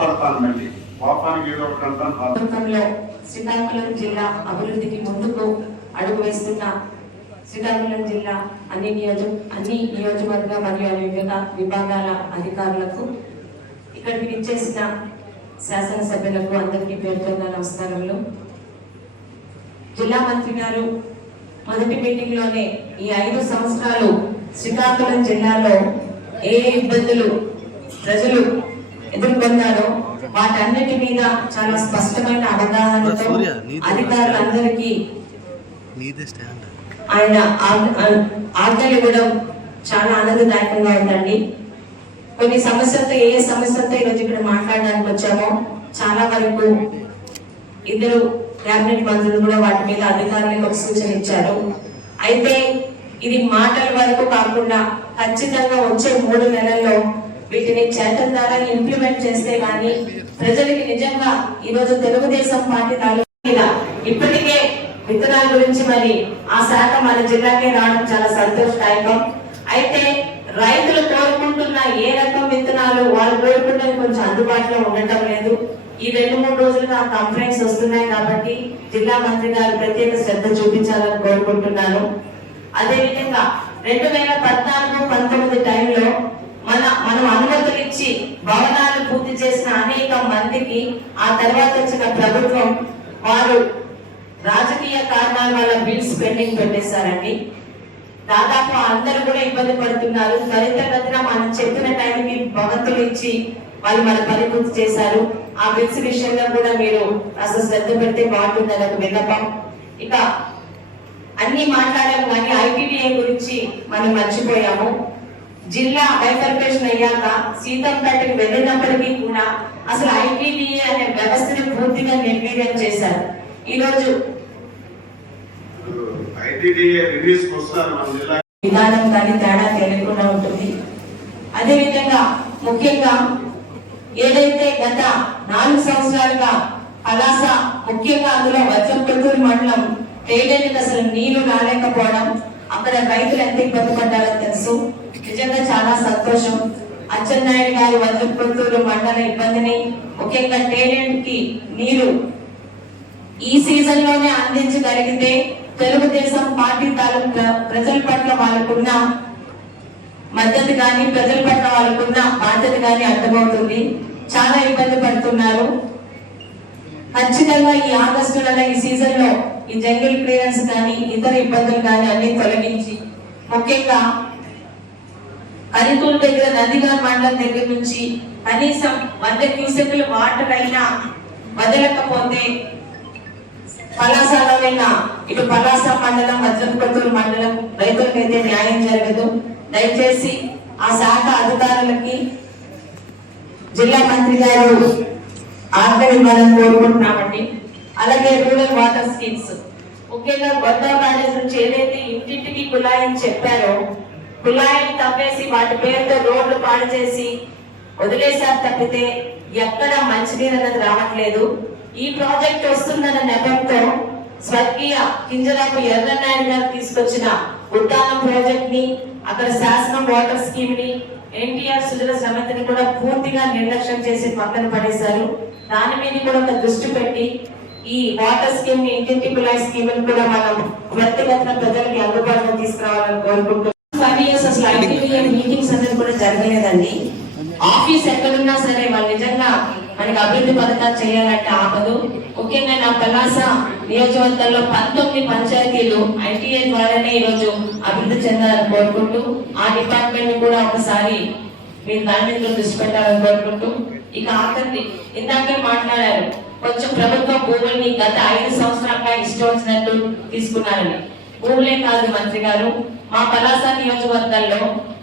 బాధపడతాను మళ్ళీ పాపానికి ఏదో ఒకటి అంటాను. శ్రీకాకుళం జిల్లా అభివృద్ధికి ముందుకు అడుగు వేస్తున్న శ్రీకాకుళం జిల్లా అన్ని నియోజక అన్ని నియోజకవర్గ మరియు వివిధ విభాగాల అధికారులకు ఇక్కడికి విచ్చేసిన శాసనసభ్యులకు అందరికీ పేరుతో నమస్కారములు. జిల్లా మంత్రి గారు మొదటి మీటింగ్లోనే ఈ ఐదు సంవత్సరాలు శ్రీకాకుళం జిల్లాలో ఏ ఇబ్బందులు ప్రజలు ఎదుర్కొన్నారో వాటన్నిటి మీద చాలా స్పష్టమైన అవగాహనతో అధికారులందరికీ ఆయన ఆజ్ఞలు ఇవ్వడం చాలా ఆనందదాయకంగా ఉందండి. కొన్ని సమస్యలతో ఏ సమస్యలతో ఈరోజు ఇక్కడ మాట్లాడడానికి వచ్చామో చాలా వరకు ఇద్దరు కేబినెట్ మంత్రులు కూడా వాటి మీద అధికారులకు ఒక సూచన ఇచ్చారు. అయితే ఇది మాటల వరకు కాకుండా ఖచ్చితంగా వచ్చే మూడు నెలల్లో వీటిని చట్టం ద్వారా ఇంప్లిమెంట్ చేస్తే గానీ ప్రజలకి నిజంగా ఈరోజు తెలుగుదేశం పార్టీ తాలూకా ఇప్పటికే విత్తనాల గురించి మరి ఆ శాఖ మన జిల్లాకే రావడం చాలా సంతోషదాయకం. అయితే రైతులు కోరుకుంటున్న ఏ రకం విత్తనాలు వాళ్ళు కోరుకుంటే కొంచెం అందుబాటులో ఉండటం లేదు. ఈ రెండు మూడు రోజులుగా కంప్లైంట్స్ వస్తున్నాయి కాబట్టి జిల్లా మంత్రి గారు ప్రత్యేక శ్రద్ధ చూపించాలని కోరుకుంటున్నాను. అదేవిధంగా రెండు వేల పద్నాలుగు పంతొమ్మిది టైంలో మన మనం అనుమతులు ఇచ్చి భవనాలు పూర్తి చేసిన అనేక మందికి ఆ తర్వాత వచ్చిన ప్రభుత్వం వారు రాజకీయ కారణాల వల్ల బిల్స్ పెండింగ్ పెట్టేశారండి. దాదాపు అందరూ కూడా ఇబ్బంది పడుతున్నారు. త్వరితగతిన మనం చెప్పిన టైంకి భవంతులు ఇచ్చి వాళ్ళు మన పని పూర్తి చేశారు. ఆ బిల్స్ విషయంలో కూడా మీరు అసలు శ్రద్ధ పెడితే బాగుంటుంది ఒక విన్నపం. ఇక అన్ని మాట్లాడాము కానీ ఐటీడీఏ గురించి మనం మర్చిపోయాము. జిల్లా బైఫర్కేషన్ అయ్యాక సీతంపేటకి వెళ్ళినప్పటికీ కూడా అసలు ఐటీడీఏ అనే వ్యవస్థని పూర్తిగా నిర్వీర్యం చేశారు. ఈ రోజు ఐటీడీఏ రిలీజ్ వస్తారు మన జిల్లా. విధానం కానీ తేడా తెలియకుండా ఉంటుంది. అదే విధంగా ముఖ్యంగా ఏదైతే గత నాలుగు సంవత్సరాలుగా పలాస ముఖ్యంగా అందులో వజ్రపుత్తూరు మండలం తేలేనికి అసలు నీళ్ళు రాలేకపోవడం అక్కడ రైతులు ఎంత ఇబ్బంది పడ్డారో తెలుసు. నిజంగా చాలా సంతోషం. అచ్చెన్నాయుడు గారి వజ్రపుత్తూరు మండల ఇబ్బందిని ముఖ్యంగా తేలేనికి నీరు ఈ సీజన్లోనే అందించగలిగితే తెలుగుదేశం పార్టీ తాలూకా ప్రజల పట్ల వాళ్ళకున్న మద్దతు కానీ ప్రజల పట్ల వాళ్ళకున్న బాధ్యత కానీ అర్థమవుతుంది. చాలా ఇబ్బంది పడుతున్నారు. ఖచ్చితంగా ఈ ఆగస్టు నెల ఈ సీజన్లో ఈ జంగిల్ క్లియరెన్స్ కానీ ఇతర ఇబ్బందులు కానీ అన్ని తొలగించి ముఖ్యంగా అరికూరు దగ్గర నందిగా మండలం దగ్గర నుంచి కనీసం వంద క్యూసెక్లు వాటర్ అయినా వదలకపోతే పలాసలోనైనా ఇటు పలాస మండలం వజ్రపత్తూరు మండలం రైతులకైతే న్యాయం జరగదు. దయచేసి ఆ శాఖ అధికారులకి జిల్లా మంత్రి గారు ఆత్మనిర్భరం కోరుకుంటున్నామండి. అలాగే రూరల్ వాటర్ స్కీమ్స్. ముఖ్యంగా గొడవ కాలేజ్ నుంచి ఏదైతే ఇంటింటికి కులాయని చెప్పారో. కుళాయిని తప్పేసి వాటి పేరుతో రోడ్లు పాడు చేసి వదిలేశారు తప్పితే ఎక్కడ మంచినీరు అన్నది రావట్లేదు. ఈ ప్రాజెక్ట్ వస్తుందన్న నెపంతో స్వర్గీయ కింజరాపు ఎర్రనాయుడు గారు తీసుకొచ్చిన ఉద్దానం ప్రాజెక్ట్ని అక్కడ శాసనం వాటర్ స్కీమ్ని ఎన్టీఆర్ సుజల సమితిని కూడా పూర్తిగా నిర్లక్ష్యం చేసి పక్కన పడేశారు. దాని మీద కూడా ఒక దృష్టి పెట్టి ఈ వాటర్ స్కీమ్ని ఇంటింటి కుళాయి స్కీమ్ని కూడా మనం వ్యక్తిగత ప్రజలకి అందుబాటులో తీసుకురావాలని కోరుకుంటున్నాం. ఫైవ్ ఇయర్స్ అసలు ఐటీవీఎం మీటింగ్స్ అనేది కూడా జరగలేదండి ఆఫీస్ ఎక్కడున్నా సరే వాళ్ళు నిజంగా మనకి అభివృద్ధి పథకాలు చేయాలంటే ఆపదు. ముఖ్యంగా నా పలాస నియోజకవర్గంలో పంతొమ్మిది పంచాయతీలు ఐటీఐ ద్వారానే ఈరోజు అభివృద్ధి చెందాలని కోరుకుంటూ ఆ డిపార్ట్మెంట్ని కూడా ఒకసారి మీరు దాని మీద దృష్టి పెట్టాలని కోరుకుంటూ ఇక ఆఖరి ఇందాకే మాట్లాడారు కొంచెం ప్రభుత్వ భూముల్ని గత ఐదు సంవత్సరాలుగా ఇష్టం వచ్చినట్టు తీసుకున్నారని. ఊర్లే కాదు మంత్రి గారు మా పలాస నియోజకవర్గంలో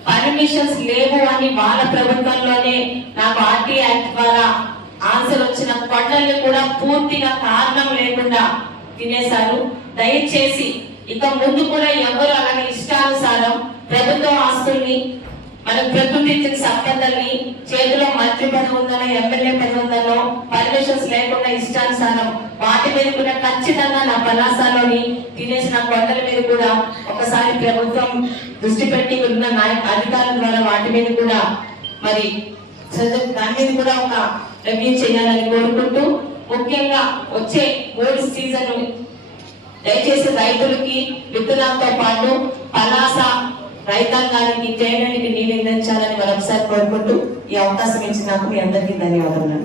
పర్మిషన్స్ లేవు అని వాళ్ళ ప్రభుత్వంలోనే నాకు ఆర్టీ యాక్ట్ ద్వారా ఆన్సర్ వచ్చిన కొండల్ని కూడా పూర్తిగా కారణం లేకుండా తినేశారు. దయచేసి ఇక ముందు కూడా ఎవరు అలాగే ఇష్టానుసారం ప్రభుత్వ ఆస్తుల్ని మనం ప్రకృతి ఇచ్చిన సంపదల్ని చేతిలో మంత్రి పని ఉందనో ఎమ్మెల్యే పని ఉందనో పర్మిషన్స్ లేకుండా ఇష్టానుసారం వాటి మీద కూడా ఖచ్చితంగా నా పలాసాలోని తినేసిన కొండల మీద కూడా ఒకసారి ప్రభుత్వం దృష్టి పెట్టి ఉన్న నాయక అధికారుల ద్వారా వాటి మీద కూడా మరి దాని మీద కూడా ఒక రెవ్యూ చేయాలని కోరుకుంటూ ముఖ్యంగా వచ్చే మూడు సీజన్ దయచేసి రైతులకి విత్తనాలతో పాటు పలాస రైతాంగానికి చేయడానికి నీళ్ళు అందించాలని మరొకసారి కోరుకుంటూ ఈ అవకాశం ఇచ్చినందుకు మీ అందరికీ ధన్యవాదాలు